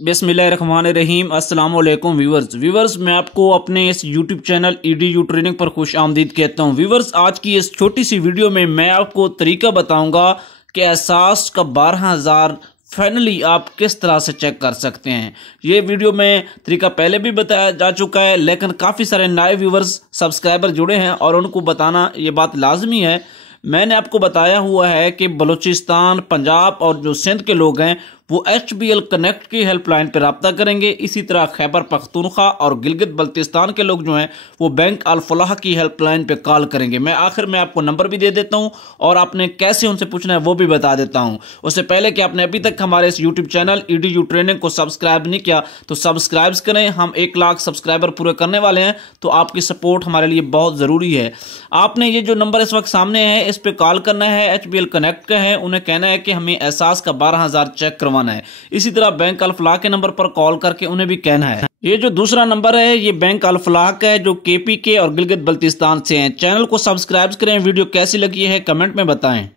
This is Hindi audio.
बिस्मिल्लाहिर्रहमानिर्रहीम। अस्सलाम वालेकुम व्यूवर्स मैं आपको अपने इस यूट्यूब चैनल ईडीयू ट्रेनिंग पर खुश आमदीद कहता हूं। व्यूवर्स, आज की इस छोटी सी वीडियो में मैं आपको तरीका बताऊंगा कि एहसास का 12,000 फाइनली आप किस तरह से चेक कर सकते हैं। ये वीडियो में तरीका पहले भी बताया जा चुका है, लेकिन काफ़ी सारे नए व्यूवर्स सब्सक्राइबर जुड़े हैं और उनको बताना ये बात लाजमी है। मैंने आपको बताया हुआ है कि बलूचिस्तान, पंजाब और जो सिंध के लोग हैं वो HBL कनेक्ट की हेल्पलाइन पर रब्ता करेंगे। इसी तरह खैबर पख्तूनख्वा और गिलगित बल्तिस्तान के लोग जो हैं वो बैंक अल फलाह की हेल्पलाइन पे कॉल करेंगे। मैं आखिर में आपको नंबर भी दे देता हूं और आपने कैसे उनसे पूछना है वो भी बता देता हूं। उससे पहले कि आपने अभी तक हमारे इस यूट्यूब चैनल ईडीयू ट्रेनिंग को सब्सक्राइब नहीं किया तो सब्सक्राइब करें। हम 1 लाख सब्सक्राइबर पूरे करने वाले हैं, तो आपकी सपोर्ट हमारे लिए बहुत ज़रूरी है। आपने ये जो नंबर इस वक्त सामने है इस पर कॉल करना है, HBL कनेक्ट का है। उन्हें कहना है कि हमें एहसास का 12,000 चेक करवाना है। इसी तरह बैंक अल फलाह के नंबर पर कॉल करके उन्हें भी कहना है। ये जो दूसरा नंबर है ये बैंक अल फलाह का है जो KPK और गिलगित बल्तिस्तान से है। चैनल को सब्सक्राइब करें। वीडियो कैसी लगी है कमेंट में बताएं।